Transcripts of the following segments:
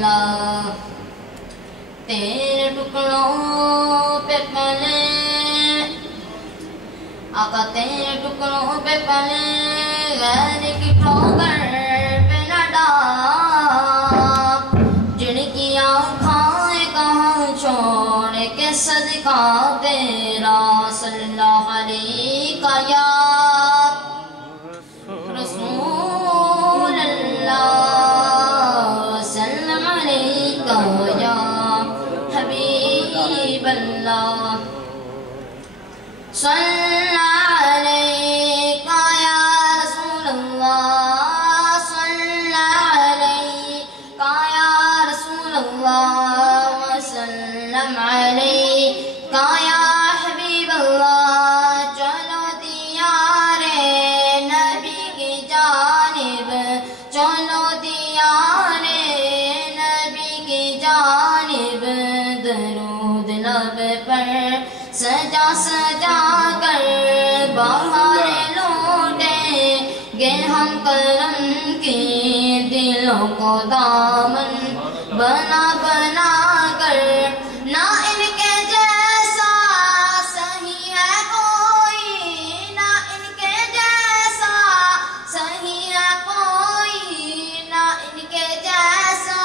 اللہ تیرے ٹکڑوں پہ پلے آقا تیرے ٹکڑوں پہ پلے غیر کی ٹھوکر پہ نہ ڈال جن کی آنکھیں کہاں چھوڑ کے صدقہ تیرا صلی اللہ علیہ کا یا رسول اللہ وسلم علیکہ یا حبیب اللہ صلی علیکہ یا رسول اللہ صلی علیکہ یا رسول اللہ وسلم علیکہ یا حبیب اللہ چلو دیار نبی کی جانب چلو دیار نبی کی جانب درود لب پر سجا سجا کر بہار لوٹیں گے ہم کرم کی دلوں کو دامن بنا بنا کر نہ ان کے جیسا صحیح ہے کوئی نہ ان کے جیسا صحیح ہے کوئی نہ ان کے جیسا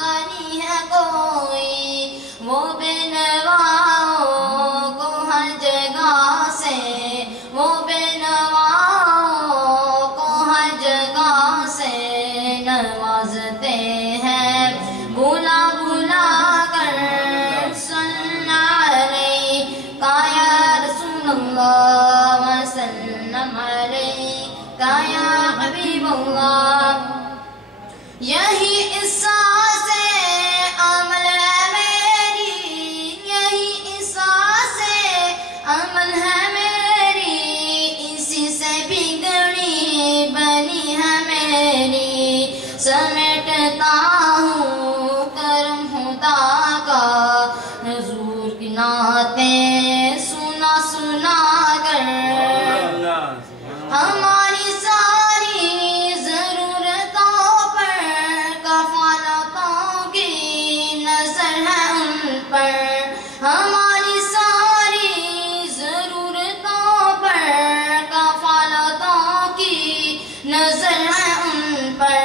غنی ہے کوئی وہ بے نواؤں کو ہر جگہ سے وہ بے نواؤں کو ہر جگہ سے نوازتے ہیں بھولا بھولا کر صلی علیکہ یا رسول اللہ وسلم علیکہ یا حبیب اللہ یہی احساس عمل ہے میری یہی احساس عمل ہے میری اسی سے بگڑی بنی ہے میری سمیٹتا ہوں کرم خدا کا حضور کی نعتیں سنا سنا کر ہماری ساری ضرورتوں پر کفالتوں کی نظر ہے ان پر ہماری ساری ضرورتوں پر کفالتوں کی نظر ہے ان پر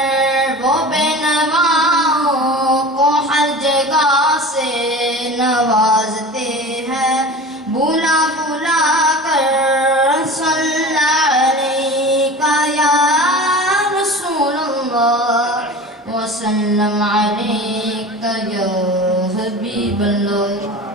وہ بے نواؤں کو ہر جگہ سے نوازتے ہیں بھولا بھولا کر صلی علیکہ یا رسول اللہ وسلم علیکہ یا حبیب اللہ